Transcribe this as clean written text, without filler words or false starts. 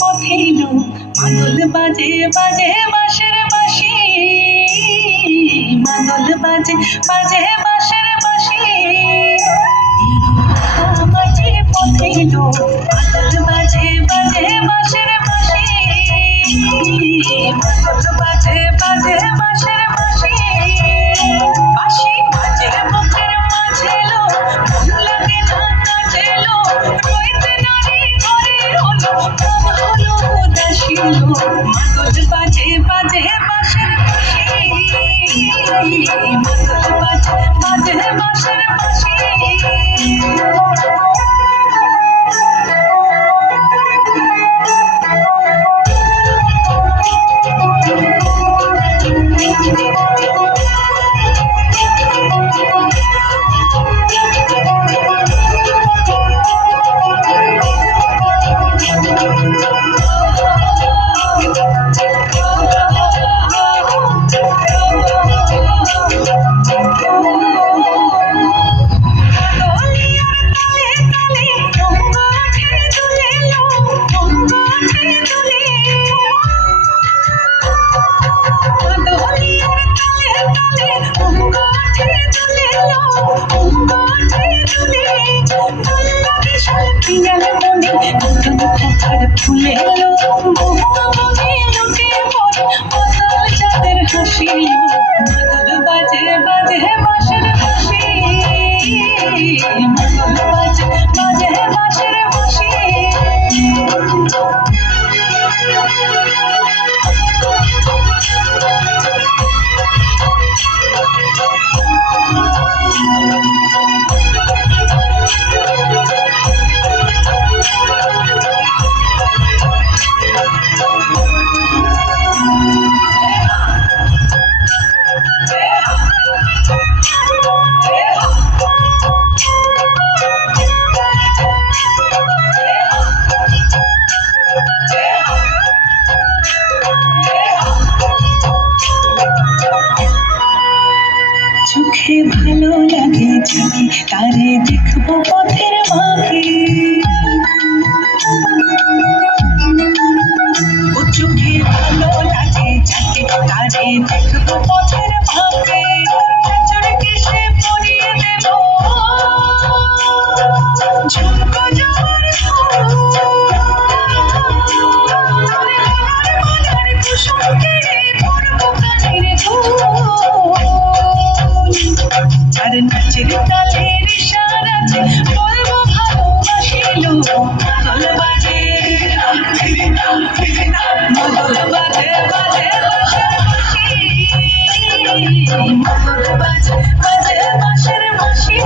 পথে এলো মাদল বাজে বাজে বাঁশের বাঁশি, মাদল বাজে বাজে বাঁশের বাঁশি। মাঝে পথে এলো মাদল বাজে বাজে বাঁশের বাঁশি, মাদল বাজে বাজে বাঁশের বাঁশি। বাঁশি বাজে বুকের মাঝে এলো, মন লাগে না কাজে এলো, রইতে নারী ঘরে হলো, প্রাণ হলো উদাসী এলো। মাদল বাজে বাজে বাঁশের বাঁশি, মাদল বাজে বাজে বাঁশের বাঁশি। ফুলে এলো মনে লুটে পড়ে মাতাল চাঁদের হাসি, মাদল বাজে বাজে বাঁশের বাঁশি, মাদল বাজে বাজে বাঁশের বাঁশি। চোখে ভালো লাগে যাকে তারে দেখবো পথের বাঁকে, ও চোখে ভালো লাগে যাকে তারে দেখবো পথের বাঁকে। চড়কে সে পরিয়ে দেব ঝুমকো জবার মালার কুসুমকে ধরবো কানের ধুল, আর নাচের তালের ইশারাতে বলবো ভালোবাসিলো। মাদল বাজে মাদল বাজে বাজে বাঁশের বাঁশি, মাদল বাজে বাজে বাঁশের বাঁশি।